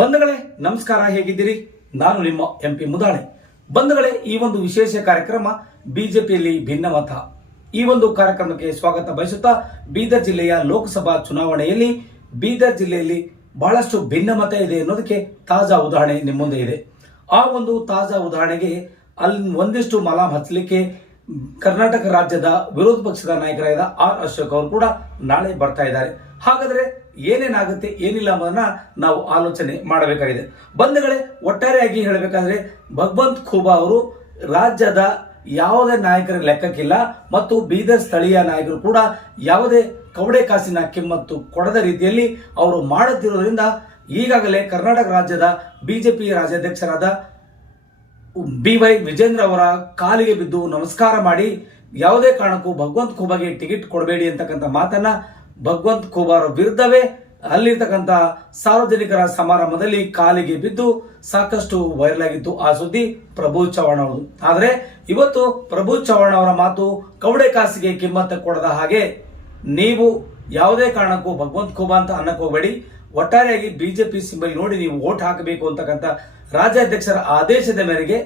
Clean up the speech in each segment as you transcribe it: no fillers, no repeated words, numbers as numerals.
ಬಂಧುಗಳೇ ನಮಸ್ಕಾರ, ಹೇಗಿದ್ದೀರಿ? ನಾನು ನಿಮ್ಮ ಎಂಪಿ ಮುದಾಳೆ. ಬಂಧುಗಳೇ, ಈ ಒಂದು ವಿಶೇಷ ಕಾರ್ಯಕ್ರಮ ಬಿಜೆಪಿಯಲ್ಲಿ ಭಿನ್ನಮತ. ಈ ಒಂದು ಕಾರ್ಯಕ್ರಮಕ್ಕೆ ಸ್ವಾಗತ ಬಯಸುತ್ತಾ, ಬೀದರ್ ಜಿಲ್ಲೆಯ ಲೋಕಸಭಾ ಚುನಾವಣೆಯಲ್ಲಿ ಬೀದರ್ ಜಿಲ್ಲೆಯಲ್ಲಿ ಬಹಳಷ್ಟು ಭಿನ್ನಮತ ಇದೆ ಅನ್ನೋದಕ್ಕೆ ತಾಜಾ ಉದಾಹರಣೆ ನಿಮ್ಮ ಮುಂದೆ ಇದೆ. ಆ ಒಂದು ತಾಜಾ ಉದಾಹರಣೆಗೆ ಅಲ್ಲಿ ಒಂದಿಷ್ಟು ಮಲಾಮ್ ಹಚ್ಚಲಿಕ್ಕೆ ಕರ್ನಾಟಕ ರಾಜ್ಯದ ವಿರೋಧ ಪಕ್ಷದ ನಾಯಕರಾದ ಆರ್ ಅಶೋಕ್ ಅವರು ಕೂಡ ನಾಳೆ ಬರ್ತಾ ಇದ್ದಾರೆ. ಹಾಗಾದ್ರೆ ಏನೇನಾಗುತ್ತೆ ಏನಿಲ್ಲ ಅನ್ನೋದನ್ನ ನಾವು ಆಲೋಚನೆ ಮಾಡಬೇಕಾಗಿದೆ. ಬಂಧುಗಳೇ, ಒಟ್ಟಾರೆಯಾಗಿ ಹೇಳಬೇಕಾದ್ರೆ ಭಗವಂತ್ ಖೂಬಾ ಅವರು ರಾಜ್ಯದ ಯಾವುದೇ ನಾಯಕರ ಲೆಕ್ಕಕ್ಕಿಲ್ಲ ಮತ್ತು ಬೀದರ್ ಸ್ಥಳೀಯ ನಾಯಕರು ಕೂಡ ಯಾವುದೇ ಕವಡೆ ಕಾಸಿನ ಕಿಮ್ಮತ್ತು ಕೊಡದ ರೀತಿಯಲ್ಲಿ ಅವರು ಮಾಡುತ್ತಿರುವುದರಿಂದ ಈಗಾಗಲೇ ಕರ್ನಾಟಕ ರಾಜ್ಯದ ಬಿಜೆಪಿ ರಾಜ್ಯಾಧ್ಯಕ್ಷರಾದ BY ವಿಜೇಂದ್ರ ಅವರ ಕಾಲಿಗೆ ಬಿದ್ದು ನಮಸ್ಕಾರ ಮಾಡಿ ಯಾವುದೇ ಕಾರಣಕ್ಕೂ ಭಗವಂತ್ ಖೂಬಾಗೆ ಟಿಕೆಟ್ ಕೊಡಬೇಡಿ ಅಂತಕ್ಕಂಥ ಮಾತನ್ನ ಭಗವಂತ್ ಖೂಬಾ ಅವರ ವಿರುದ್ಧವೇ ಅಲ್ಲಿರ್ತಕ್ಕಂಥ ಸಾರ್ವಜನಿಕರ ಸಮಾರಂಭದಲ್ಲಿ ಕಾಲಿಗೆ ಬಿದ್ದು ಸಾಕಷ್ಟು ವೈರಲ್ ಆಗಿತ್ತು ಆ ಸುದ್ದಿ ಪ್ರಭು ಚವ್ಹಾಣ್ ಅವರು. ಆದರೆ ಇವತ್ತು ಪ್ರಭು ಚವ್ಹಾಣ್ ಅವರ ಮಾತು ಕವಡೆ ಕಾಸಿಗೆ ಕಿಮ್ಮತ್ತ ಕೊಡದ ಹಾಗೆ ನೀವು ಯಾವುದೇ ಕಾರಣಕ್ಕೂ ಭಗವಂತ್ ಖೂಬಾ ಅಂತ ಅನ್ನಕ್ಕೆ ಹೋಗಬೇಡಿ, ಒಟ್ಟಾರೆಯಾಗಿ ಬಿಜೆಪಿ ಸಿಂಬಲ್ ನೋಡಿ ನೀವು ವೋಟ್ ಹಾಕಬೇಕು ಅಂತಕ್ಕಂಥ ರಾಜ್ಯಾಧ್ಯಕ್ಷರ ಆದೇಶದ ಮೇರೆಗೆ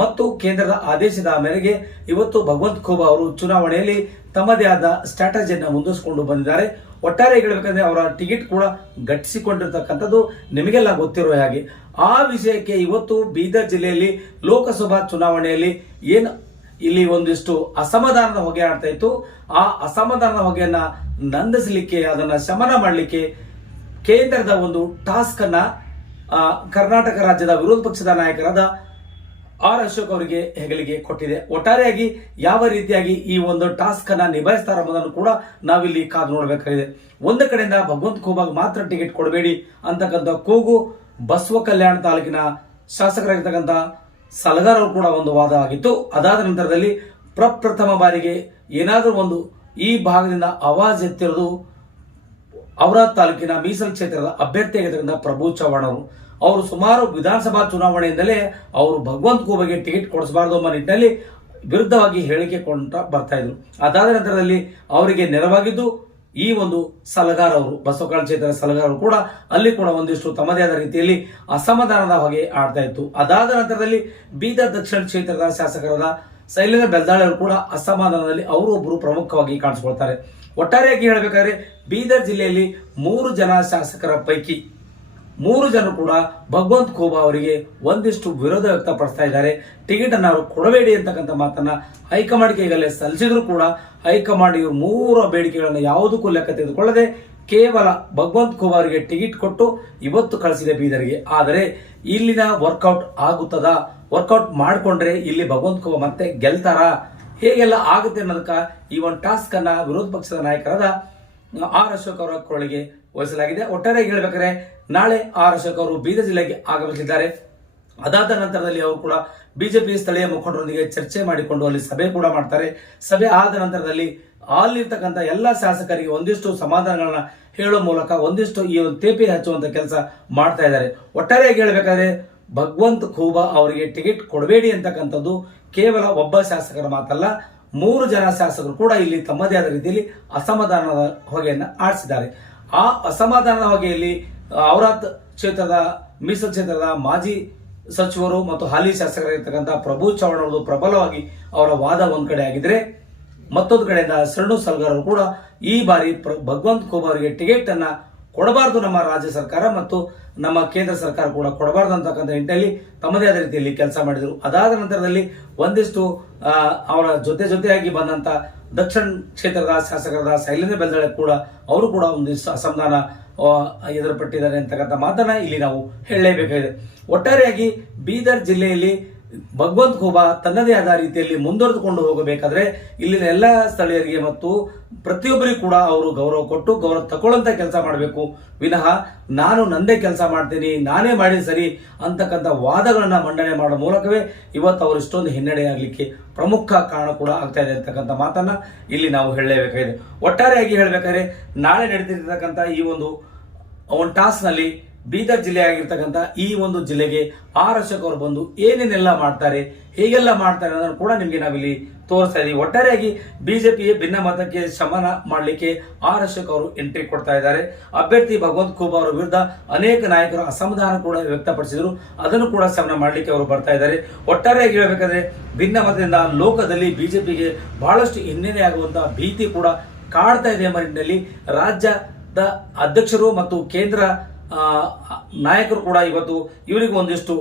ಮತ್ತು ಕೇಂದ್ರದ ಆದೇಶದ ಮೇರೆಗೆ ಇವತ್ತು ಭಗವಂತ್ ಖೂಬಾ ಅವರು ಚುನಾವಣೆಯಲ್ಲಿ ತಮ್ಮದೇ ಆದ ಸ್ಟ್ರಾಟಜಿಯನ್ನು ಮುಂದುವರಿಸಿಕೊಂಡು ಬಂದಿದ್ದಾರೆ. ಒಟ್ಟಾರೆ ಹೇಳಬೇಕಂದ್ರೆ ಅವರ ಟಿಕೆಟ್ ಕೂಡ ಗಟ್ಟಿಸಿಕೊಂಡಿರ್ತಕ್ಕಂಥದ್ದು ನಿಮಗೆಲ್ಲ ಗೊತ್ತಿರುವ ಹಾಗೆ. ಆ ವಿಷಯಕ್ಕೆ ಇವತ್ತು ಬೀದರ್ ಜಿಲ್ಲೆಯಲ್ಲಿ ಲೋಕಸಭಾ ಚುನಾವಣೆಯಲ್ಲಿ ಏನು ಇಲ್ಲಿ ಒಂದಿಷ್ಟು ಅಸಮಾಧಾನದ ಹೊಗೆ ಆಡ್ತಾ ಇತ್ತು, ಆ ಅಸಮಾಧಾನದ ಹೊಗೆಯನ್ನ ನಂದಿಸಲಿಕ್ಕೆ, ಅದನ್ನ ಶಮನ ಮಾಡಲಿಕ್ಕೆ ಕೇಂದ್ರದ ಒಂದು ಟಾಸ್ಕ್ ಅನ್ನ ಕರ್ನಾಟಕ ರಾಜ್ಯದ ವಿರೋಧ ಪಕ್ಷದ ನಾಯಕರಾದ ಆರ್ ಅಶೋಕ್ ಅವರಿಗೆ ಹೆಗಲಿಗೆ ಕೊಟ್ಟಿದೆ. ಒಟ್ಟಾರೆಯಾಗಿ ಯಾವ ರೀತಿಯಾಗಿ ಈ ಒಂದು ಟಾಸ್ಕ್ ಅನ್ನ ನಿಭಾಯಿಸ್ತಾರೆ ಎಂಬುದನ್ನು ಕೂಡ ನಾವಿಲ್ಲಿ ಕಾದು ನೋಡಬೇಕಾಗಿದೆ. ಒಂದು ಕಡೆಯಿಂದ ಭಗವಂತ್ ಖೂಬಾಗ್ ಮಾತ್ರ ಟಿಕೆಟ್ ಕೊಡಬೇಡಿ ಅಂತಕ್ಕಂಥ ಕೂಗು ಬಸವ ಕಲ್ಯಾಣ ತಾಲೂಕಿನ ಶಾಸಕರಾಗಿರ್ತಕ್ಕಂಥ ಸಲಗಾರ್ ಅವರು ಕೂಡ ಒಂದು ವಾದ ಆಗಿತ್ತು. ಅದಾದ ನಂತರದಲ್ಲಿ ಪ್ರಪ್ರಥಮ ಬಾರಿಗೆ ಏನಾದರೂ ಒಂದು ಈ ಭಾಗದಿಂದ ಆವಾಜ್ ಎತ್ತಿರೋದು ಔರಾದ್ ತಾಲೂಕಿನ ಮೀಸಲು ಕ್ಷೇತ್ರದ ಅಭ್ಯರ್ಥಿಯಾಗಿರ್ತಕ್ಕಂಥ ಪ್ರಭು ಚವ್ಹಾಣ್ ಅವರು ಸುಮಾರು ವಿಧಾನಸಭಾ ಚುನಾವಣೆಯಿಂದಲೇ ಅವರು ಭಗವಂತ್ ಖೂಬಾಗೆ ಟಿಕೆಟ್ ಕೊಡಿಸಬಾರದು ಎಂಬ ನಿಟ್ಟಿನಲ್ಲಿ ವಿರುದ್ಧವಾಗಿ ಹೇಳಿಕೆ ಕೊಂಡ ಬರ್ತಾ ಇದ್ರು. ಅದಾದ ನಂತರದಲ್ಲಿ ಅವರಿಗೆ ನೆರವಾಗಿದ್ದು ಈ ಒಂದು ಸಲಗಾರ್ ಅವರು, ಬಸವಕಲ್ಯಾಣ ಕ್ಷೇತ್ರದ ಸಲಗಾರ್ ಅವರು ಕೂಡ ಅಲ್ಲಿ ಕೂಡ ಒಂದಿಷ್ಟು ತಮ್ಮದೇ ಆದ ರೀತಿಯಲ್ಲಿ ಅಸಮಾಧಾನದ ಹೊಗೆ ಆಡ್ತಾ ಇತ್ತು. ಅದಾದ ನಂತರದಲ್ಲಿ ಬೀದರ್ ದಕ್ಷಿಣ ಕ್ಷೇತ್ರದ ಶಾಸಕರಾದ ಶೈಲೇಂದ್ರ ಬೆಲ್ದಾಳೆ ಅವರು ಕೂಡ ಅಸಮಾಧಾನದಲ್ಲಿ ಅವರು ಒಬ್ಬರು ಪ್ರಮುಖವಾಗಿ ಕಾಣಿಸಿಕೊಳ್ತಾರೆ. ಒಟ್ಟಾರೆಯಾಗಿ ಹೇಳಬೇಕಾದ್ರೆ ಬೀದರ್ ಜಿಲ್ಲೆಯಲ್ಲಿ 3 ಜನ ಶಾಸಕರ ಪೈಕಿ 3 ಜನರು ಕೂಡ ಭಗವಂತ್ ಖೂಬಾ ಅವರಿಗೆ ಒಂದಿಷ್ಟು ವಿರೋಧ ವ್ಯಕ್ತಪಡಿಸ್ತಾ ಇದ್ದಾರೆ. ಟಿಕೆಟ್ ಅನ್ನು ಅವರು ಕೊಡಬೇಡಿ ಅಂತಕ್ಕಂಥ ಮಾತನ್ನ ಹೈಕಮಾಂಡ್ಗೆ ಈಗಲೇ ಸಲ್ಲಿಸಿದ್ರು ಕೂಡ ಹೈಕಮಾಂಡ್ ಇವರು 3 ಬೇಡಿಕೆಗಳನ್ನು ಯಾವುದಕ್ಕೂ ಲೆಕ್ಕ ತೆಗೆದುಕೊಳ್ಳದೆ ಕೇವಲ ಭಗವಂತ್ ಖೂಬಾ ಅವರಿಗೆ ಟಿಕೆಟ್ ಕೊಟ್ಟು ಇವತ್ತು ಕಳಿಸಿದೆ ಬೀದರ್ಗೆ. ಆದರೆ ಇಲ್ಲಿನ ವರ್ಕೌಟ್ ಆಗುತ್ತದಾ? ವರ್ಕೌಟ್ ಮಾಡಿಕೊಂಡ್ರೆ ಇಲ್ಲಿ ಭಗವಂತ್ ಖೂಬಾ ಮತ್ತೆ ಗೆಲ್ತಾರಾ? ಹೇಗೆಲ್ಲ ಆಗುತ್ತೆ ಅನ್ನೋದಕ್ಕ ಈ ಒಂದು ಟಾಸ್ಕ್ ಅನ್ನ ವಿರೋಧ ಪಕ್ಷದ ನಾಯಕರಾದ ಆರ್ ಅಶೋಕ್ ಅವರ ಕೊರಳಿಗೆ ವಹಿಸಲಾಗಿದೆ. ಒಟ್ಟಾರೆ ಹೇಳಬೇಕಾದ್ರೆ ನಾಳೆ ಆರ್ ಅಶೋಕ್ ಅವರು ಬೀದರ್ ಜಿಲ್ಲೆಗೆ ಆಗಮಿಸಿದ್ದಾರೆ. ಅದಾದ ನಂತರದಲ್ಲಿ ಅವರು ಕೂಡ ಬಿಜೆಪಿ ಸ್ಥಳೀಯ ಮುಖಂಡರೊಂದಿಗೆ ಚರ್ಚೆ ಮಾಡಿಕೊಂಡು ಅಲ್ಲಿ ಸಭೆ ಕೂಡ ಮಾಡ್ತಾರೆ. ಸಭೆ ಆದ ನಂತರದಲ್ಲಿ ಅಲ್ಲಿರ್ತಕ್ಕಂಥ ಎಲ್ಲ ಶಾಸಕರಿಗೆ ಒಂದಿಷ್ಟು ಸಮಾಧಾನಗಳನ್ನ ಹೇಳುವ ಮೂಲಕ ಒಂದಿಷ್ಟು ಈ ಒಂದು ತೇಪೆ ಹಚ್ಚುವಂತ ಕೆಲಸ ಮಾಡ್ತಾ ಇದ್ದಾರೆ. ಒಟ್ಟಾರೆಯಾಗಿ ಹೇಳಬೇಕಾದ್ರೆ ಭಗವಂತ್ ಖೂಬಾ ಅವರಿಗೆ ಟಿಕೆಟ್ ಕೊಡಬೇಡಿ ಅಂತಕ್ಕಂಥದ್ದು ಕೇವಲ ಒಬ್ಬ ಶಾಸಕರ ಮಾತಲ್ಲ, 3 ಜನ ಶಾಸಕರು ಕೂಡ ಇಲ್ಲಿ ತಮ್ಮದೇ ಆದ ರೀತಿಯಲ್ಲಿ ಅಸಮಾಧಾನದ ಹೊಗೆಯನ್ನು ಆಡಿಸಿದ್ದಾರೆ. ಆ ಅಸಮಾಧಾನದ ಹೊಗೆಯಲ್ಲಿ ಔರಾದ್ ಕ್ಷೇತ್ರದ ಮೀಸಲು ಕ್ಷೇತ್ರದ ಮಾಜಿ ಸಚಿವರು ಮತ್ತು ಹಾಲಿ ಶಾಸಕರಾಗಿರ್ತಕ್ಕಂಥ ಪ್ರಭು ಚವ್ಹಾಣ್ ಅವರು ಪ್ರಬಲವಾಗಿ ಅವರ ವಾದ ಒಂದ್ ಕಡೆ ಆಗಿದ್ರೆ, ಮತ್ತೊಂದು ಕಡೆಯಿಂದ ಶರಣು ಸಲಗಾರ್ ಅವರು ಕೂಡ ಈ ಬಾರಿ ಭಗವಂತ್ ಖೂಬಾ ಅವರಿಗೆ ಟಿಕೆಟ್ ಅನ್ನ ಕೊಡಬಾರದು, ನಮ್ಮ ರಾಜ್ಯ ಸರ್ಕಾರ ಮತ್ತು ನಮ್ಮ ಕೇಂದ್ರ ಸರ್ಕಾರ ಕೂಡ ಕೊಡಬಾರದು ಅಂತಕ್ಕಂಥ ನಿಟ್ಟಿನಲ್ಲಿ ತಮ್ಮದೇ ಆದ ರೀತಿಯಲ್ಲಿ ಕೆಲಸ ಮಾಡಿದರು. ಅದಾದ ನಂತರದಲ್ಲಿ ಒಂದಿಷ್ಟು ಅವರ ಜೊತೆಯಾಗಿ ಬಂದಂತ ದಕ್ಷಿಣ ಕ್ಷೇತ್ರದ ಶಾಸಕರಾದ ಶೈಲೇಂದ್ರ ಬೆಲ್ದಾಳೆ ಕೂಡ ಅವರು ಕೂಡ ಒಂದಿಷ್ಟು ಅಸಮಾಧಾನ ಎದುರುಪಟ್ಟಿದ್ದಾರೆ ಅಂತಕ್ಕಂಥ ಮಾತನ್ನ ಇಲ್ಲಿ ನಾವು ಹೇಳಲೇಬೇಕಾಗಿದೆ. ಒಟ್ಟಾರೆಯಾಗಿ ಬೀದರ್ ಜಿಲ್ಲೆಯಲ್ಲಿ ಭಗವಂತ್ ಖೂಬಾ ತನ್ನದೇ ಆದ ರೀತಿಯಲ್ಲಿ ಮುಂದುವರೆದುಕೊಂಡು ಹೋಗಬೇಕಾದ್ರೆ ಇಲ್ಲಿನ ಎಲ್ಲ ಸ್ಥಳೀಯರಿಗೆ ಮತ್ತು ಪ್ರತಿಯೊಬ್ಬರಿಗೂ ಕೂಡ ಅವರು ಗೌರವ ಕೊಟ್ಟು ಗೌರವ ತಗೊಳ್ಳಂತ ಕೆಲಸ ಮಾಡಬೇಕು ವಿನಃ ನಾನು ನಂದೇ ಕೆಲಸ ಮಾಡ್ತೀನಿ, ನಾನೇ ಮಾಡಿದ ಸರಿ ಅಂತಕ್ಕಂಥ ವಾದಗಳನ್ನ ಮಂಡನೆ ಮಾಡೋ ಮೂಲಕವೇ ಇವತ್ತು ಅವರು ಇಷ್ಟೊಂದು ಹಿನ್ನಡೆ ಆಗ್ಲಿಕ್ಕೆ ಪ್ರಮುಖ ಕಾರಣ ಕೂಡ ಆಗ್ತಾ ಇದೆ ಅಂತಕ್ಕಂಥ ಮಾತನ್ನ ಇಲ್ಲಿ ನಾವು ಹೇಳಲೇಬೇಕಾಗಿದೆ. ಒಟ್ಟಾರೆಯಾಗಿ ಹೇಳಬೇಕಾದ್ರೆ ನಾಳೆ ನಡೀತಿರ್ತಕ್ಕಂಥ ಈ ಒಂದು ಟಾಸ್ಕ್ ನಲ್ಲಿ ಬೀದರ್ ಜಿಲ್ಲೆ ಆಗಿರ್ತಕ್ಕಂಥ ಈ ಒಂದು ಜಿಲ್ಲೆಗೆ ಆರ್ ಅಶೋಕ್ ಅವರು ಬಂದು ಏನೇನೆಲ್ಲ ಮಾಡ್ತಾರೆ, ಹೇಗೆಲ್ಲ ಮಾಡ್ತಾರೆ ಅನ್ನೋದನ್ನು ಕೂಡ ನಿಮಗೆ ನಾವಿಲ್ಲಿ ತೋರಿಸ್ತಾ ಇದೀವಿ. ಒಟ್ಟಾರೆಯಾಗಿ ಬಿಜೆಪಿಯ ಭಿನ್ನಮತಕ್ಕೆ ಶಮನ ಮಾಡಲಿಕ್ಕೆ ಆರ್ ಅಶೋಕ್ ಅವರು ಎಂಟ್ರಿ ಕೊಡ್ತಾ ಇದ್ದಾರೆ. ಅಭ್ಯರ್ಥಿ ಭಗವಂತ್ ಖೂಬಾ ಅವರ ವಿರುದ್ಧ ಅನೇಕ ನಾಯಕರು ಅಸಮಾಧಾನ ಕೂಡ ವ್ಯಕ್ತಪಡಿಸಿದ್ರು, ಅದನ್ನು ಕೂಡ ಶಮನ ಮಾಡಲಿಕ್ಕೆ ಅವರು ಬರ್ತಾ ಇದ್ದಾರೆ. ಒಟ್ಟಾರೆಯಾಗಿ ಹೇಳಬೇಕಾದ್ರೆ ಭಿನ್ನಮತದಿಂದ ಲೋಕದಲ್ಲಿ ಬಿಜೆಪಿಗೆ ಬಹಳಷ್ಟು ಹಿನ್ನಡೆ ಆಗುವಂತಹ ಭೀತಿ ಕೂಡ ಕಾಡ್ತಾ ಇದೆ ಎಂಬ ನಿಟ್ಟಿನಲ್ಲಿ ರಾಜ್ಯದ ಅಧ್ಯಕ್ಷರು ಮತ್ತು ಕೇಂದ್ರ ನಾಯಕರು ಕೂಡ ಇವತ್ತು ಇವರಿಗೆ ಒಂದಿಷ್ಟು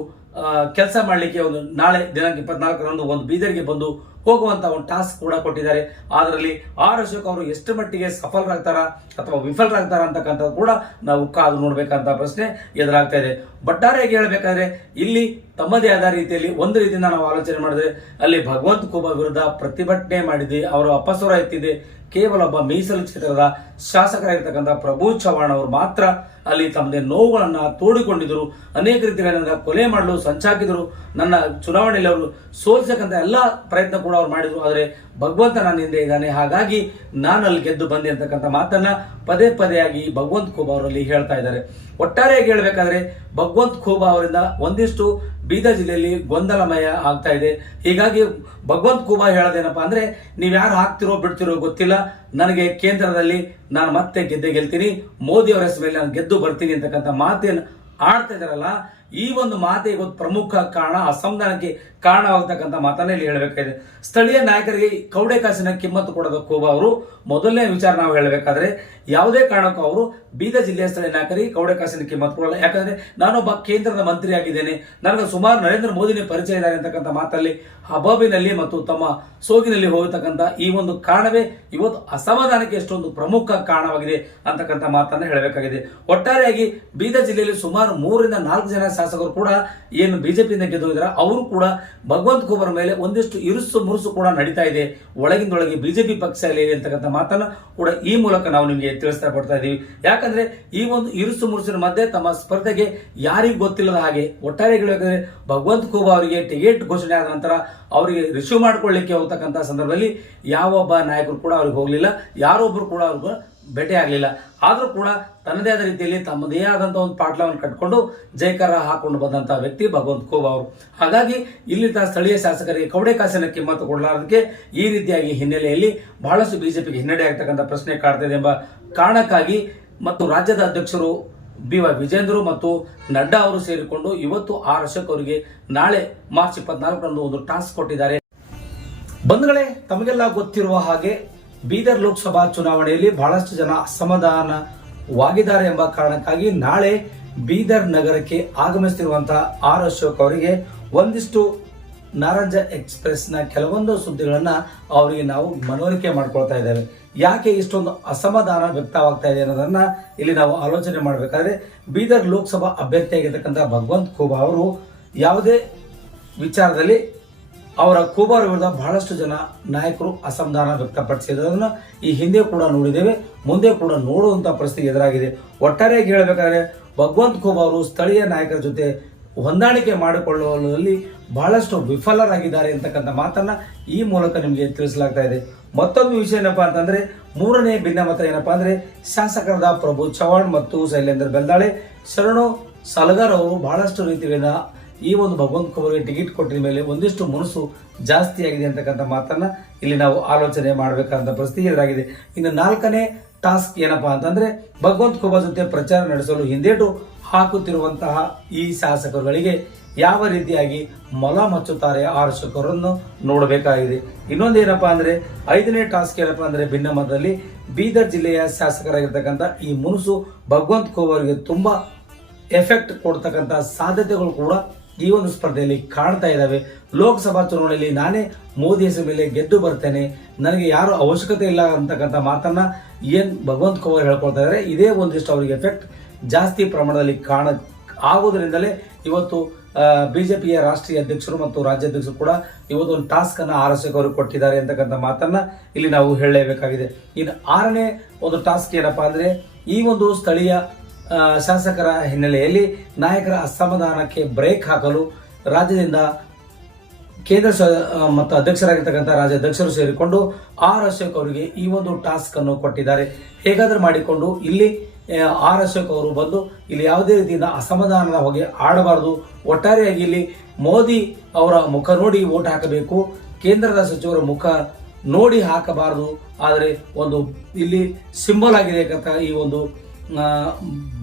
ಕೆಲಸ ಮಾಡಲಿಕ್ಕೆ ಒಂದು ನಾಳೆ ದಿನಾಂಕ 24ರಂದು ಒಂದು ಬೀದರ್ಗೆ ಬಂದು ಹೋಗುವಂತ ಒಂದು ಟಾಸ್ಕ್ ಕೂಡ ಕೊಟ್ಟಿದ್ದಾರೆ. ಅದರಲ್ಲಿ ಆರ್ ಅಶೋಕ್ ಅವರು ಎಷ್ಟು ಮಟ್ಟಿಗೆ ಸಫಲರಾಗ್ತಾರ ಅಥವಾ ವಿಫಲರಾಗ್ತಾರ ಅಂತಕ್ಕಂಥದ್ದು ಕೂಡ ನಾವು ಕಾದು ನೋಡ್ಬೇಕಂತ ಪ್ರಶ್ನೆ ಎದುರಾಗ್ತಾ ಇದೆ. ಒಟ್ಟಾರೆಯಾಗಿ ಹೇಳಬೇಕಾದ್ರೆ ಇಲ್ಲಿ ತಮ್ಮದೇ ಆದ ರೀತಿಯಲ್ಲಿ ಒಂದು ರೀತಿಯಿಂದ ನಾವು ಆಲೋಚನೆ ಮಾಡಿದ್ರೆ ಅಲ್ಲಿ ಭಗವಂತ್ ಖೂಬಾ ವಿರುದ್ಧ ಪ್ರತಿಭಟನೆ ಮಾಡಿದೆ, ಅವರು ಅಪಸ್ವರ ಎತ್ತಿದೆ. ಕೇವಲ ಒಬ್ಬ ಮೀಸಲು ಕ್ಷೇತ್ರದ ಶಾಸಕರಾಗಿರ್ತಕ್ಕಂಥ ಪ್ರಭು ಚವ್ಹಾಣ್ ಅವರು ಮಾತ್ರ ಅಲ್ಲಿ ತಮ್ಮದೇ ನೋವುಗಳನ್ನ ತೋಡಿಕೊಂಡಿದ್ರು. ಅನೇಕ ರೀತಿಯಲ್ಲಿ ಕೊಲೆ ಮಾಡಲು ಸಂಚಾಕಿದ್ರು. ನನ್ನ ಚುನಾವಣೆಯಲ್ಲಿ ಅವರು ಸೋಲಿಸಕ್ಕಂತ ಎಲ್ಲ ಪ್ರಯತ್ನ ಕೂಡ ಅವ್ರು ಮಾಡಿದ್ರು. ಆದರೆ ಭಗವಂತ ನನ್ನ ಹಿಂದೆ ಇದ್ದಾನೆ, ಹಾಗಾಗಿ ನಾನು ಅಲ್ಲಿ ಗೆದ್ದು ಬಂದೆ ಅಂತಕ್ಕಂಥ ಮಾತನ್ನ ಪದೇ ಪದೇಯಾಗಿ ಭಗವಂತ್ ಖೂಬಾ ಅವರಲ್ಲಿ ಹೇಳ್ತಾ ಇದ್ದಾರೆ. ಒಟ್ಟಾರೆಯಾಗಿ ಹೇಳಬೇಕಾದ್ರೆ ಭಗವಂತ್ ಖೂಬಾ ಅವರಿಂದ ಒಂದಿಷ್ಟು ಬೀದರ್ ಜಿಲ್ಲೆಯಲ್ಲಿ ಗೊಂದಲಮಯ ಆಗ್ತಾ ಇದೆ. ಹೀಗಾಗಿ ಭಗವಂತ್ ಖೂಬಾ ಹೇಳೋದೇನಪ್ಪ ಅಂದ್ರೆ, ನೀವ್ ಯಾರು ಹಾಕ್ತಿರೋ ಬಿಡ್ತಿರೋ ಗೊತ್ತಿಲ್ಲ, ನನಗೆ ಕೇಂದ್ರದಲ್ಲಿ ನಾನು ಮತ್ತೆ ಗೆಲ್ತೀನಿ, ಮೋದಿ ಅವರ ಹೆಸರು ಮೇಲೆ ನಾನು ಗೆದ್ದು ಬರ್ತೀನಿ ಅಂತಕ್ಕಂಥ ಮಾತೇನು ಆಡ್ತಾ ಇದಾರಲ್ಲ, ಈ ಒಂದು ಮಾತೆ ಇವತ್ತು ಪ್ರಮುಖ ಕಾರಣ ಅಸಮಾಧಾನಕ್ಕೆ ಕಾರಣವಾಗತಕ್ಕಂಥ ಮಾತನ್ನ ಇಲ್ಲಿ ಹೇಳಬೇಕಾಗಿದೆ. ಸ್ಥಳೀಯ ನಾಯಕರಿಗೆ ಕೌಡೆ ಕಾಸಿನ ಕಿಮ್ಮತ್ತು ಕೊಡೋದ ಖೂಬಾ ಅವರು ಮೊದಲನೇ ವಿಚಾರ ನಾವು ಹೇಳಬೇಕಾದ್ರೆ ಯಾವುದೇ ಕಾರಣಕ್ಕೂ ಅವರು ಬೀದರ್ ಜಿಲ್ಲೆಯ ಸ್ಥಳೀಯ ನಾಯಕರಿಗೆ ಕೌಡೆ ಕಾಸಿನ ಕಿಮ್ಮತ್ತು ಕೊಡಲ್ಲ. ಯಾಕಂದ್ರೆ ನಾನೊಬ್ಬ ಕೇಂದ್ರದ ಮಂತ್ರಿ ಆಗಿದ್ದೇನೆ, ನನಗೆ ಸುಮಾರು ನರೇಂದ್ರ ಮೋದಿನೇ ಪರಿಚಯ ಇದ್ದಾರೆ ಅಂತಕ್ಕಂಥ ಮಾತಲ್ಲಿ ಹಬಾಬಿನಲ್ಲಿ ಮತ್ತು ತಮ್ಮ ಸೋಗಿನಲ್ಲಿ ಹೋಗತಕ್ಕಂಥ ಈ ಒಂದು ಕಾರಣವೇ ಇವತ್ತು ಅಸಮಾಧಾನಕ್ಕೆ ಎಷ್ಟೊಂದು ಪ್ರಮುಖ ಕಾರಣವಾಗಿದೆ ಅಂತಕ್ಕಂಥ ಮಾತನ್ನ ಹೇಳಬೇಕಾಗಿದೆ. ಒಟ್ಟಾರೆಯಾಗಿ ಬೀದರ್ ಜಿಲ್ಲೆಯಲ್ಲಿ ಸುಮಾರು 3 ರಿಂದ 4 ಜನ ಶಾಸಕರು ಕೂಡ ಏನು ಬಿಜೆಪಿಯಿಂದ ಗೆದ್ದು ಹೋಗಿದ್ದಾರೆ, ಅವರು ಕೂಡ ಭಗವಂತ್ ಖೂಬಾ ಮೇಲೆ ಒಂದಿಷ್ಟು ಇರುಸು ಮುರುಸು ಕೂಡ ನಡೀತಾ ಇದೆ, ಒಳಗಿಂದೊಳಗೆ ಬಿಜೆಪಿ ಪಕ್ಷ ಇದೆ ಅಂತಕ್ಕಂಥ ಮಾತನ್ನ ಕೂಡ ಈ ಮೂಲಕ ನಾವು ನಿಮಗೆ ತಿಳಿಸ್ತಾ ಪಡ್ತಾ ಇದೀವಿ. ಯಾಕಂದ್ರೆ ಈ ಒಂದು ಇರುಸು ಮುರುಸಿನ ಮಧ್ಯೆ ತಮ್ಮ ಸ್ಪರ್ಧೆಗೆ ಯಾರಿಗೂ ಗೊತ್ತಿಲ್ಲದ ಹಾಗೆ ಒಟ್ಟಾರೆ ಹೇಳಬೇಕಾದ್ರೆ ಭಗವಂತ್ ಖೂಬಾ ಅವರಿಗೆ ಟಿಕೆಟ್ ಘೋಷಣೆ ಆದ ನಂತರ ಅವರಿಗೆ ರಿಸೀವ್ ಮಾಡ್ಕೊಳ್ಳಿಕ್ಕೆ ಹೋಗ್ತಕ್ಕಂಥ ಸಂದರ್ಭದಲ್ಲಿ ಯಾವೊಬ್ಬ ನಾಯಕರು ಕೂಡ ಅವ್ರಿಗೆ ಹೋಗ್ಲಿಲ್ಲ, ಯಾರೊಬ್ರು ಕೂಡ ಅವ್ರಿಗೆ ಭೇಟಿ ಆಗಲಿಲ್ಲ. ಆದ್ರೂ ಕೂಡ ತನ್ನದೇ ಆದ ರೀತಿಯಲ್ಲಿ ತಮ್ಮದೇ ಆದಂತಹ ಒಂದು ಪಾಟ್ಲವನ್ನು ಕಟ್ಕೊಂಡು ಜಯಕಾರ ಹಾಕೊಂಡು ಬಂದಂತಹ ವ್ಯಕ್ತಿ ಭಗವಂತ್ ಖೂಬಾ ಅವರು. ಹಾಗಾಗಿ ಇಲ್ಲಿ ಸ್ಥಳೀಯ ಶಾಸಕರಿಗೆ ಕೌಡೆ ಕಾಸಿನ ಕಿಮ್ಮತ್ತು ಕೊಡಲಾರದಕ್ಕೆ ಈ ರೀತಿಯಾಗಿ ಹಿನ್ನೆಲೆಯಲ್ಲಿ ಬಹಳಷ್ಟು ಬಿಜೆಪಿಗೆ ಹಿನ್ನಡೆ ಆಗ್ತಕ್ಕಂಥ ಪ್ರಶ್ನೆ ಕಾಡ್ತಾ ಇದೆ ಎಂಬ ಕಾರಣಕ್ಕಾಗಿ ಮತ್ತು ರಾಜ್ಯದ ಅಧ್ಯಕ್ಷರು BY ವಿಜೇಂದ್ರ ಮತ್ತು ನಡ್ಡಾ ಅವರು ಸೇರಿಕೊಂಡು ಇವತ್ತು ಆರ್ ಅಶೋಕ್ ಅವರಿಗೆ ನಾಳೆ ಮಾರ್ಚ್ 24ರಂದು ಒಂದು ಟಾಸ್ಕ್ ಕೊಟ್ಟಿದ್ದಾರೆ. ಬಂಧುಗಳೇ, ತಮಗೆಲ್ಲ ಗೊತ್ತಿರುವ ಹಾಗೆ ಬೀದರ್ ಲೋಕಸಭಾ ಚುನಾವಣೆಯಲ್ಲಿ ಬಹಳಷ್ಟು ಜನ ಅಸಮಾಧಾನವಾಗಿದ್ದಾರೆ ಎಂಬ ಕಾರಣಕ್ಕಾಗಿ ನಾಳೆ ಬೀದರ್ ನಗರಕ್ಕೆ ಆಗಮಿಸುತ್ತಿರುವಂತಹ ಆರ್ ಅಶೋಕ್ ಅವರಿಗೆ ಒಂದಿಷ್ಟು ನಾರಂಜ ಎಕ್ಸ್ಪ್ರೆಸ್ ನ ಕೆಲವೊಂದು ಸುದ್ದಿಗಳನ್ನ ಅವರಿಗೆ ನಾವು ಮನವರಿಕೆ ಮಾಡ್ಕೊಳ್ತಾ ಇದ್ದೇವೆ. ಯಾಕೆ ಇಷ್ಟೊಂದು ಅಸಮಾಧಾನ ವ್ಯಕ್ತವಾಗ್ತಾ ಇದೆ ಅನ್ನೋದನ್ನ ಇಲ್ಲಿ ನಾವು ಆಲೋಚನೆ ಮಾಡಬೇಕಾದ್ರೆ, ಬೀದರ್ ಲೋಕಸಭಾ ಅಭ್ಯರ್ಥಿಯಾಗಿರ್ತಕ್ಕಂಥ ಭಗವಂತ್ ಖೂಬಾ ಅವರು ಯಾವುದೇ ವಿಚಾರದಲ್ಲಿ ಅವರ ಖೂಬಾ ವಿರುದ್ಧ ಬಹಳಷ್ಟು ಜನ ನಾಯಕರು ಅಸಮಾಧಾನ ವ್ಯಕ್ತಪಡಿಸಿರೋದನ್ನ ಈ ಹಿಂದೆ ಕೂಡ ನೋಡಿದ್ದೇವೆ, ಮುಂದೆ ಕೂಡ ನೋಡುವಂತ ಪರಿಸ್ಥಿತಿ ಎದುರಾಗಿದೆ. ಒಟ್ಟಾರೆಯಾಗಿ ಹೇಳಬೇಕಾದ್ರೆ ಭಗವಂತ್ ಖೂಬಾ ಅವರು ಸ್ಥಳೀಯ ನಾಯಕರ ಜೊತೆ ಹೊಂದಾಣಿಕೆ ಮಾಡಿಕೊಳ್ಳುವಲ್ಲಿ ಬಹಳಷ್ಟು ವಿಫಲರಾಗಿದ್ದಾರೆ ಅಂತಕ್ಕಂಥ ಮಾತನ್ನ ಈ ಮೂಲಕ ನಿಮಗೆ ತಿಳಿಸಲಾಗ್ತಾ ಇದೆ. ಮತ್ತೊಂದು ವಿಷಯ ಏನಪ್ಪಾ ಅಂತಂದ್ರೆ, 3ನೇ ಭಿನ್ನಮತ ಏನಪ್ಪಾ ಅಂದ್ರೆ, ಶಾಸಕರಾದ ಪ್ರಭು ಚವ್ಹಾಣ್ ಮತ್ತು ಶೈಲೇಂದ್ರ ಬೆಲ್ದಾಳೆ, ಶರಣು ಸಲಗರ್ ಅವರು ಬಹಳಷ್ಟು ರೀತಿಯಿಂದ ಈ ಒಂದು ಭಗವಂತ್ ಖೂಬಾಗೆ ಟಿಕೆಟ್ ಕೊಟ್ಟಿದ ಮೇಲೆ ಒಂದಿಷ್ಟು ಮನಸ್ಸು ಜಾಸ್ತಿ ಆಗಿದೆ ಅಂತಕ್ಕಂಥ ಮಾತನ್ನ ಇಲ್ಲಿ ನಾವು ಆಲೋಚನೆ ಮಾಡಬೇಕಂತ ಪರಿಸ್ಥಿತಿ ಎದುರಾಗಿದೆ. ಇನ್ನು 4ನೇ ಟಾಸ್ಕ್ ಏನಪ್ಪಾ ಅಂತಂದ್ರೆ, ಭಗವಂತ್ ಖೂಬಾ ಜೊತೆ ಪ್ರಚಾರ ನಡೆಸಲು ಹಿಂದೇಟು ಹಾಕುತ್ತಿರುವಂತಹ ಈ ಶಾಸಕರುಗಳಿಗೆ ಯಾವ ರೀತಿಯಾಗಿ ಮೊಲ ಮಚ್ಚುತ್ತಾರೆ ಆರ್ ಅಶೋಕ್ ಅವರನ್ನು ನೋಡಬೇಕಾಗಿದೆ. ಇನ್ನೊಂದೇನಪ್ಪಾ ಅಂದ್ರೆ, 5ನೇ ಟಾಸ್ಕ್ ಏನಪ್ಪಾ ಅಂದ್ರೆ, ಭಿನ್ನಮತದಲ್ಲಿ ಬೀದರ್ ಜಿಲ್ಲೆಯ ಶಾಸಕರಾಗಿರ್ತಕ್ಕಂಥ ಈ ಮುನುಸು ಭಗವಂತ್ ಖೂಬಾ ಅವರಿಗೆ ತುಂಬಾ ಎಫೆಕ್ಟ್ ಕೊಡ್ತಕ್ಕಂಥ ಸಾಧ್ಯತೆಗಳು ಕೂಡ ಈ ಒಂದು ಸ್ಪರ್ಧೆಯಲ್ಲಿ ಕಾಣ್ತಾ ಇದ್ದಾವೆ. ಲೋಕಸಭಾ ಚುನಾವಣೆಯಲ್ಲಿ ನಾನೇ ಮೋದಿ ಹೆಸರು ಮೇಲೆ ಗೆದ್ದು ಬರ್ತೇನೆ, ನನಗೆ ಯಾರು ಅವಶ್ಯಕತೆ ಇಲ್ಲ ಅಂತಕ್ಕಂಥ ಮಾತನ್ನ ಏನ್ ಭಗವಂತ್ ಖೂಬಾ ಹೇಳ್ಕೊಳ್ತಾ ಇದ್ದಾರೆ, ಇದೇ ಒಂದಿಷ್ಟು ಅವರಿಗೆ ಎಫೆಕ್ಟ್ ಜಾಸ್ತಿ ಪ್ರಮಾಣದಲ್ಲಿ ಆಗೋದ್ರಿಂದಲೇ ಇವತ್ತು ಬಿಜೆಪಿಯ ರಾಷ್ಟ್ರೀಯ ಅಧ್ಯಕ್ಷರು ಮತ್ತು ರಾಜ್ಯಾಧ್ಯಕ್ಷರು ಕೂಡ ಇವತ್ತು ಒಂದು ಟಾಸ್ಕ್ ಅನ್ನ ಆರ್ ಅಶೋಕ್ ಅವರು ಕೊಟ್ಟಿದ್ದಾರೆ ಅಂತಕ್ಕಂಥ ಮಾತನ್ನ ಇಲ್ಲಿ ನಾವು ಹೇಳಲೇಬೇಕಾಗಿದೆ. ಇನ್ನು 6ನೇ ಒಂದು ಟಾಸ್ಕ್ ಏನಪ್ಪಾ ಅಂದ್ರೆ, ಈ ಒಂದು ಸ್ಥಳೀಯ ಶಾಸಕರ ಹಿನ್ನೆಲೆಯಲ್ಲಿ ನಾಯಕರ ಅಸಮಾಧಾನಕ್ಕೆ ಬ್ರೇಕ್ ಹಾಕಲು ರಾಜ್ಯದಿಂದ ಕೇಂದ್ರ ಮತ್ತು ಅಧ್ಯಕ್ಷರಾಗಿರ್ತಕ್ಕಂಥ ರಾಜ್ಯಾಧ್ಯಕ್ಷರು ಸೇರಿಕೊಂಡು ಆರ್ ಅಶೋಕ್ ಅವರಿಗೆ ಈ ಒಂದು ಟಾಸ್ಕ್ ಅನ್ನು ಕೊಟ್ಟಿದ್ದಾರೆ. ಹೇಗಾದ್ರೂ ಮಾಡಿಕೊಂಡು ಇಲ್ಲಿ ಆರ್ ಅಶೋಕ್ ಅವರು ಬಂದು ಇಲ್ಲಿ ಯಾವುದೇ ರೀತಿಯಿಂದ ಅಸಮಾಧಾನದ ಹೊಗೆ ಆಡಬಾರದು. ಒಟ್ಟಾರೆಯಾಗಿ ಇಲ್ಲಿ ಮೋದಿ ಅವರ ಮುಖ ನೋಡಿ ವೋಟ್ ಹಾಕಬೇಕು, ಕೇಂದ್ರದ ಸಚಿವರ ಮುಖ ನೋಡಿ ಹಾಕಬಾರದು. ಆದರೆ ಒಂದು ಇಲ್ಲಿ ಸಿಂಬಲ್ ಆಗಿರತಕ್ಕಂಥ ಈ ಒಂದು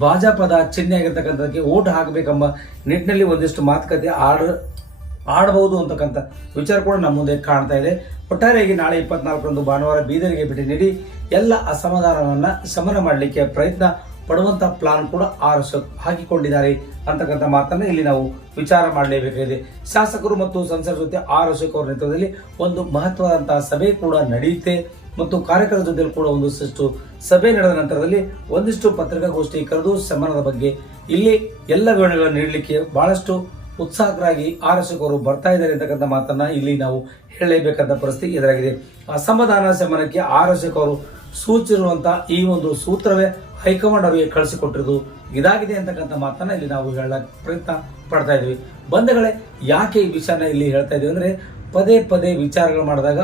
ಭಾಜಪದ ಚಿಹ್ನೆ ಆಗಿರ್ತಕ್ಕಂಥದಕ್ಕೆ ವೋಟ್ ಹಾಕಬೇಕೆಂಬ ನಿಟ್ಟಿನಲ್ಲಿ ಒಂದಿಷ್ಟು ಮಾತುಕತೆ ಆಡಬಹುದು ಅಂತಕ್ಕಂಥ ವಿಚಾರ ಕೂಡ ನಮ್ಮ ಮುಂದೆ ಕಾಣ್ತಾ ಇದೆ. ಒಟ್ಟಾರೆಯಾಗಿ ನಾಳೆ 24ರಂದು ಭಾನುವಾರ ಬೀದರ್ಗೆ ಭೇಟಿ ನೀಡಿ ಎಲ್ಲ ಅಸಮಾಧಾನವನ್ನ ಶಮನ ಮಾಡಲಿಕ್ಕೆ ಪ್ರಯತ್ನ ಪಡುವಂತ ಪ್ಲಾನ್ ಕೂಡ ಆರ್ ಅಶೋಕ್ ಹಾಕಿಕೊಂಡಿದ್ದಾರೆ ಅಂತಕ್ಕಂಥ ಮಾತನ್ನ ಇಲ್ಲಿ ನಾವು ವಿಚಾರ ಮಾಡಲೇಬೇಕಾಗಿದೆ. ಶಾಸಕರು ಮತ್ತು ಸಂಸದರ ಜೊತೆ ಆರ್ ಅಶೋಕ್ ಅವರ ನೇತೃತ್ವದಲ್ಲಿ ಒಂದು ಮಹತ್ವದಂತಹ ಸಭೆ ಕೂಡ ನಡೆಯುತ್ತೆ ಮತ್ತು ಕಾರ್ಯಕರ್ತರ ಜೊತೆ ಕೂಡ ಒಂದಷ್ಟು ಸಭೆ ನಡೆದ ನಂತರದಲ್ಲಿ ಒಂದಿಷ್ಟು ಪತ್ರಿಕಾಗೋಷ್ಠಿ ಕರೆದು ಶಮನದ ಬಗ್ಗೆ ಇಲ್ಲಿ ಎಲ್ಲ ವಿವರಣೆಗಳನ್ನು ನೀಡಲಿಕ್ಕೆ ಬಹಳಷ್ಟು ಉತ್ಸಾಹಕರಾಗಿ ಆರ್ ಅಶೋಕ್ ಅವರು ಬರ್ತಾ ಇದ್ದಾರೆ ಅಂತಕ್ಕಂಥ ಮಾತನ್ನ ಇಲ್ಲಿ ನಾವು ಹೇಳಲೇಬೇಕಾದ ಪರಿಸ್ಥಿತಿ ಎದುರಾಗಿದೆ. ಅಸಮಾಧಾನ ಶಮನಕ್ಕೆ ಆರ್ ಅಶೋಕ್ ಅವರು ಸೂಚಿಸಿರುವಂತಹ ಈ ಒಂದು ಸೂತ್ರವೇ ಹೈಕಮಾಂಡ್ ಅವರಿಗೆ ಕಳಿಸಿಕೊಟ್ಟಿರುವುದು ಇದಾಗಿದೆ ಅಂತಕ್ಕಂಥ ಮಾತನ್ನ ಇಲ್ಲಿ ನಾವು ಹೇಳಕ್ ಪ್ರಯತ್ನ ಪಡ್ತಾ ಇದೀವಿ. ಬಂಧುಗಳೇ, ಯಾಕೆ ಈ ವಿಷಯನ ಇಲ್ಲಿ ಹೇಳ್ತಾ ಇದೀವಿ ಅಂದ್ರೆ ಪದೇ ಪದೇ ವಿಚಾರಗಳು ಮಾಡಿದಾಗ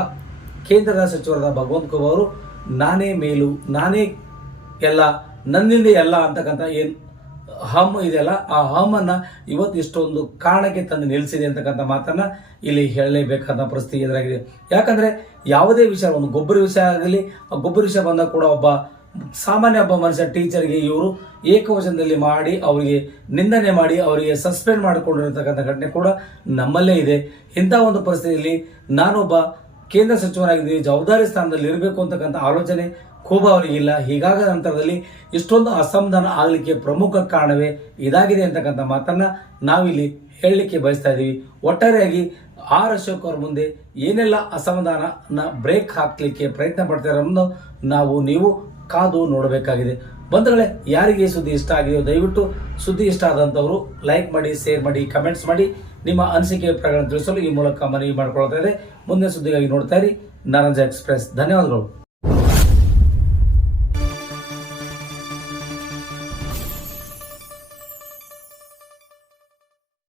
ಕೇಂದ್ರದ ಸಚಿವರಾದ ಭಗವಂತ ಖೂಬಾ ಅವರು ನಾನೇ ಮೇಲು, ನಾನೇ ಎಲ್ಲ, ನನ್ನಿಂದ ಎಲ್ಲ ಅಂತಕ್ಕಂಥ ಏನ್ ಹಮ್ ಇದೆಯಲ್ಲ, ಆ ಹಮ್ ಅನ್ನ ಇವತ್ತು ಇಷ್ಟೊಂದು ಕಾರಣಕ್ಕೆ ತಂದು ನಿಲ್ಲಿಸಿದೆ ಅಂತಕ್ಕಂಥ ಮಾತನ್ನ ಇಲ್ಲಿ ಹೇಳಲೇಬೇಕಾದ ಪರಿಸ್ಥಿತಿ ಎದುರಾಗಿದೆ. ಯಾಕಂದ್ರೆ ಯಾವುದೇ ವಿಷಯ, ಒಂದು ಗೊಬ್ಬರ ವಿಷಯ ಆಗಲಿ, ಆ ಗೊಬ್ಬರ ವಿಷಯ ಬಂದಾಗ ಕೂಡ ಒಬ್ಬ ಸಾಮಾನ್ಯ ಮನುಷ್ಯ ಟೀಚರ್ಗೆ ಇವರು ಏಕವಚನದಲ್ಲಿ ಮಾಡಿ ಅವರಿಗೆ ನಿಂದನೆ ಮಾಡಿ ಅವರಿಗೆ ಸಸ್ಪೆಂಡ್ ಮಾಡಿಕೊಂಡಿರತಕ್ಕಂಥ ಘಟನೆ ಕೂಡ ನಮ್ಮಲ್ಲೇ ಇದೆ. ಇಂಥ ಒಂದು ಪರಿಸ್ಥಿತಿಯಲ್ಲಿ ನಾನೊಬ್ಬ ಕೇಂದ್ರ ಸಚಿವನಾಗಿದ್ದೀನಿ, ಜವಾಬ್ದಾರಿ ಸ್ಥಾನದಲ್ಲಿ ಇರಬೇಕು ಅಂತಕ್ಕಂಥ ಆಲೋಚನೆ ಖೂಬಾ ಅವರಿಗಿಲ್ಲ. ಹೀಗಾದ ನಂತರದಲ್ಲಿ ಇಷ್ಟೊಂದು ಅಸಮಾಧಾನ ಆಗಲಿಕ್ಕೆ ಪ್ರಮುಖ ಕಾರಣವೇ ಇದಾಗಿದೆ ಅಂತಕ್ಕಂಥ ಮಾತನ್ನ ನಾವಿಲ್ಲಿ ಹೇಳಲಿಕ್ಕೆ ಬಯಸ್ತಾ ಇದ್ದೀವಿ. ಒಟ್ಟಾರೆಯಾಗಿ ಆರ್ ಅಶೋಕ್ ಅವ್ರ ಮುಂದೆ ಏನೆಲ್ಲ ಅಸಮಾಧಾನ ಬ್ರೇಕ್ ಹಾಕ್ಲಿಕ್ಕೆ ಪ್ರಯತ್ನ ಪಡ್ತಾರೆ ಅನ್ನೋದು ನೀವು ಕಾದು ನೋಡಬೇಕಾಗಿದೆ. ಬಂಧುಗಳೇ, ಯಾರಿಗೆ ಸುದ್ದಿ ಇಷ್ಟ ಆಗಿದೆಯೋ ದಯವಿಟ್ಟು ಸುದ್ದಿ ಇಷ್ಟ ಆದಂತವರು ಲೈಕ್ ಮಾಡಿ, ಶೇರ್ ಮಾಡಿ, ಕಮೆಂಟ್ಸ್ ಮಾಡಿ, ನಿಮ್ಮ ಅನಿಸಿಕೆ ಅಭಿಪ್ರಾಯಗಳನ್ನು ತಿಳಿಸಲು ಈ ಮೂಲಕ ಮನವಿ ಮಾಡಿಕೊಳ್ತಾ ಇದೆ. ಮುಂದಿನ ಸುದ್ದಿಗಾಗಿ ನೋಡ್ತಾ ಇರಿ ನಾರಂಜ ಎಕ್ಸ್ಪ್ರೆಸ್. ಧನ್ಯವಾದಗಳು.